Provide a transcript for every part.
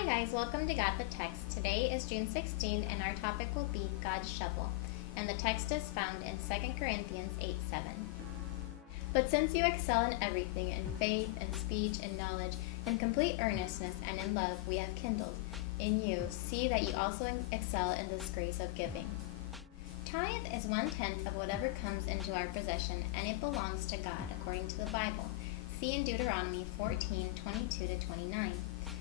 Hi guys, welcome to Got the Text. Today is June 16 and our topic will be God's shovel, and the text is found in 2 Corinthians 8:7. But since you excel in everything, in faith, in speech, in knowledge, in complete earnestness, and in love, we have kindled in you. See that you also excel in this grace of giving. Tithe is 1/10 of whatever comes into our possession, and it belongs to God according to the Bible. See in Deuteronomy 14:22-29.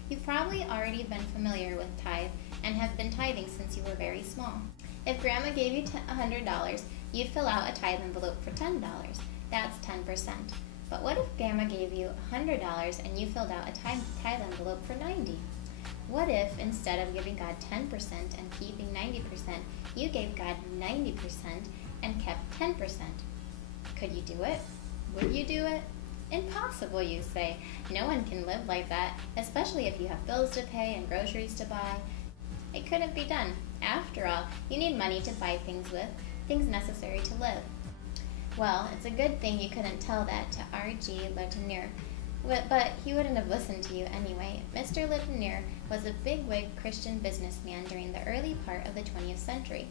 You've probably already been familiar with tithe and have been tithing since you were very small. If Grandma gave you $100, you'd fill out a tithe envelope for $10. That's 10%. But what if Grandma gave you $100 and you filled out a tithe envelope for $90? What if instead of giving God 10% and keeping 90%, you gave God 90% and kept 10%? Could you do it? Would you do it? Impossible, you say. No one can live like that, especially if you have bills to pay and groceries to buy. It couldn't be done. After all, you need money to buy things with, things necessary to live. Well, it's a good thing you couldn't tell that to R.G. Letourneau, but he wouldn't have listened to you anyway. Mr. Letourneau was a big-wig Christian businessman during the early part of the 20th century.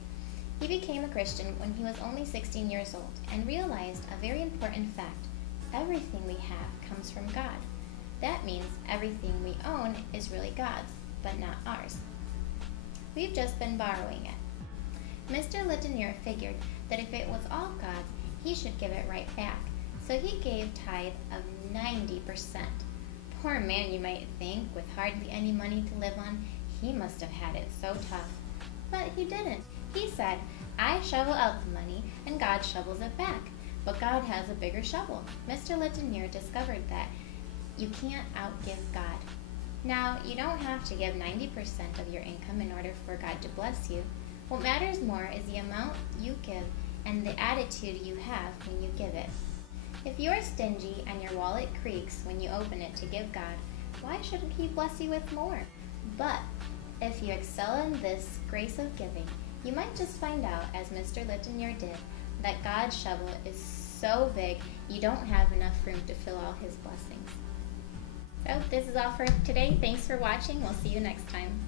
He became a Christian when he was only 16 years old and realized a very important fact. Everything we have comes from God. That means everything we own is really God's, but not ours. We've just been borrowing it. Mr. Letourneau figured that if it was all God's, he should give it right back. So he gave tithe of 90%. Poor man, you might think, with hardly any money to live on, he must have had it so tough. But he didn't. He said, I shovel out the money and God shovels it back. But God has a bigger shovel. Mr. Letourneau discovered that you can't outgive God. Now, you don't have to give 90% of your income in order for God to bless you. What matters more is the amount you give and the attitude you have when you give it. If you're stingy and your wallet creaks when you open it to give God, why shouldn't He bless you with more? But if you excel in this grace of giving, you might just find out, as Mr. Letourneau did, that God's shovel is so big you don't have enough room to fill all His blessings. So this is all for today. Thanks for watching. We'll see you next time.